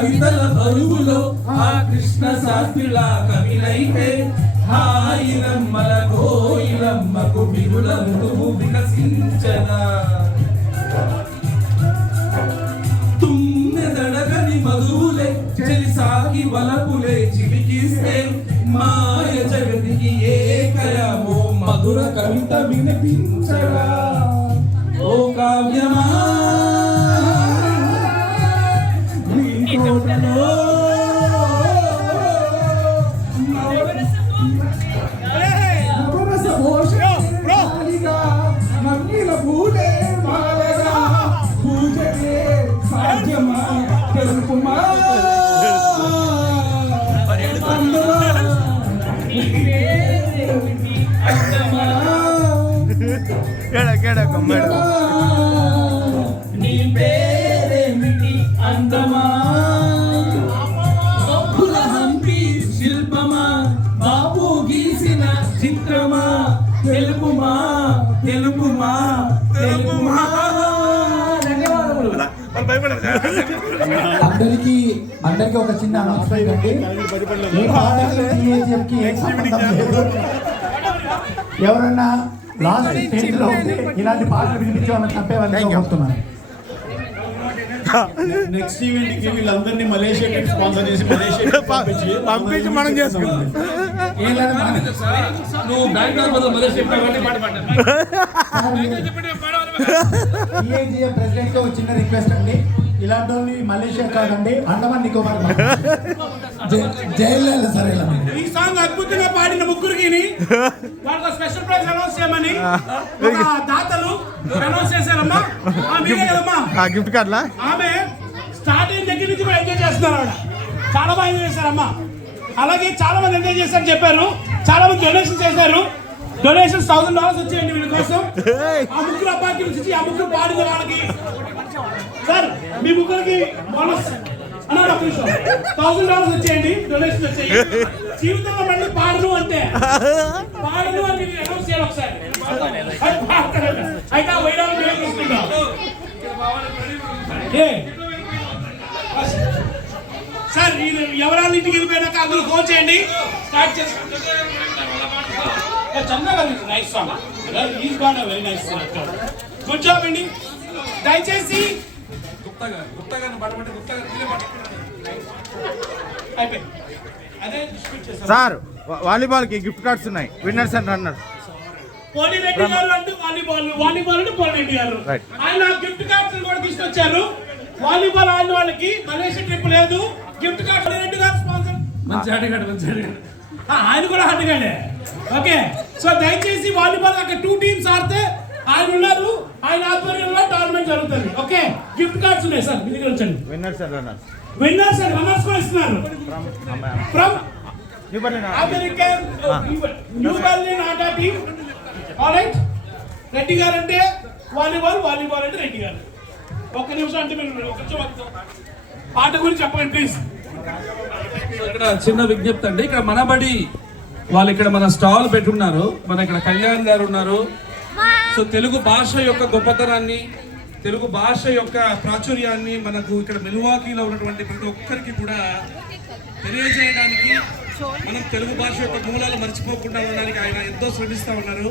కవితల బరువులో ఆ కృష్ణ శాస్త్రిలా కవినైతే హాయిలమ్మల కోయిలమ్మకు బిగులందు వికసించనా తుమ్మెదడగని మధువులే చెలిసాగి వలపులే చిలికిస్తే మాయ జగతికి ఏకయమో మధుర కవిత వినిపించగా ఓ కావ్యమా నీ పేరేమిటి అందమా బొబ్బుల హంపి శిల్పమా బాపు గీసిన చిత్రమా తెలుపుమా తెలుపుమా తెలుపుమా. అందరికి ఒక చిన్న అనౌన్స్మెంట్ అండి. ఈ పాటకి టీఏజీఎంకి ఏం సంబంధం లేదు. ఎవరన్నా లాస్ట్ స్టేజ్ లో ఇలాంటి పాటలు వినిపించాలని తప్పేవాళ్ళని చెప్తున్నాను. నెక్స్ట్ ఈవెంట్ కి వీళ్ళందరినీ మలేషియా స్పాన్సర్ చేసి మలేషియా పంపించి మనం చేసుకుంటాం. ప్రెసిడెంట్ తో చిన్న రిక్వెస్ట్ అండి, ఇలాంటి వాళ్ళని మలేషియా కాదండి అండమాన్ నికోబార్ జైల్లో సరే. ఈ సాంగ్ అద్భుతంగా పాడిన ముగ్గురికి వాళ్ళకి స్పెషల్ ప్రైజ్ అనౌన్స్ చేయమని దాతలు అనౌన్స్ చేశారమ్మా. మీరే కదమ్మా గిఫ్ట్ కార్డులా. ఆమె స్టార్టింగ్ దగ్గర నుంచి కూడా ఎంజాయ్ చేస్తున్నారు. ఆవిడ చాలా బాగా ఎంజాయ్ చేశారమ్మా. అలాగే చాలా మంది ఎంజాయ్ చేశారని చెప్పారు. చాలా మంది డొనేషన్ చేశారు. డొనేషన్స్ $1000 వచ్చేయండి వీళ్ళ కోసం. ఆ ముగ్గురు అబ్బాయికి నుంచి ఆ ముగ్గురు పాడిన వాళ్ళకి సార్ మీ ముగ్గురికి బోనస్ అన్నాడు. ఒక నిమిషం $1000 వచ్చేయండి, డొనేషన్ వచ్చేయండి. జీవితంలో మళ్ళీ పాడను అంటే పాడను అని అనౌన్స్ చేయాలి ఒకసారి. అయితే ఆ వైరాలు మేము తీసుకుంటాం. సార్ ఎవరాళ్ళ ఇంటికి వెళ్ళిపోయినాక అందరూ ఫోన్ చేయండి. స్టార్ట్ చేసుకుంటాం. Nice song, is got a very nice good job అండి. దయచేసి సార్ వాలీబాల్ కి గిఫ్ట్ కార్డ్స్ ఉన్నాయి, విన్నర్స్ అండ్ రన్నర్స్. పోలిరెడ్డి గారు అంటూ వాలీబాల్ అంటే పోలిరెడ్డి గారు ఆయన గిఫ్ట్ కార్డ్స్ కూడా తీసుకొచ్చారు. వాలీబాల్ ఆడిన వాళ్ళకి మలేషియా ట్రిప్ లేదు. గిఫ్ట్ కార్డ్ పోలిరెడ్డి గారు స్పాన్సర్. మంచి ఆటగాడు, మంచి ఆటగాడు. ఆయన కూడా ఆటగాడే. ఓకే, సో దయచేసి వాలీబాల్ అక్కడ 2 టీమ్స్ ఆడితే ఆయన ఉన్నారు. ఆయన ఆధ్వర్యంలో టోర్నమెంట్ జరుగుతుంది. ఓకే, గిఫ్ట్ కార్డ్స్ ఉన్నాయి సార్ మీ దగ్గర ఉంచండి. విన్నర్స్ అండ్ రన్నర్స్ కూడా ఇస్తున్నారు. From American new Berlin atta team. Alright, Reddy గారు అంటే వాలీబాల్ అంటే రెడ్డి గారు. ఒక్క నిమిషం అంటే మీరు పాట గురించి చెప్పండి ప్లీజ్. ఇక్కడ చిన్న విజ్ఞప్తి అండి, ఇక్కడ మనబడి వాళ్ళు ఇక్కడ మన స్టాల్ పెట్టున్నారు. మన ఇక్కడ కళ్యాణ్ గారు ఉన్నారు. సో తెలుగు భాష యొక్క గొప్పతనాన్ని, తెలుగు భాష యొక్క ప్రాచుర్యాన్ని మనకు ఇక్కడ మిల్వాకీలో ఉన్నటువంటి ప్రతి ఒక్కరికి కూడా తెలియజేయడానికి, మనం తెలుగు భాష యొక్క మూలాలు మర్చిపోకుండా ఉండడానికి ఆయన ఎంతో శ్రమిస్తూ ఉన్నారు.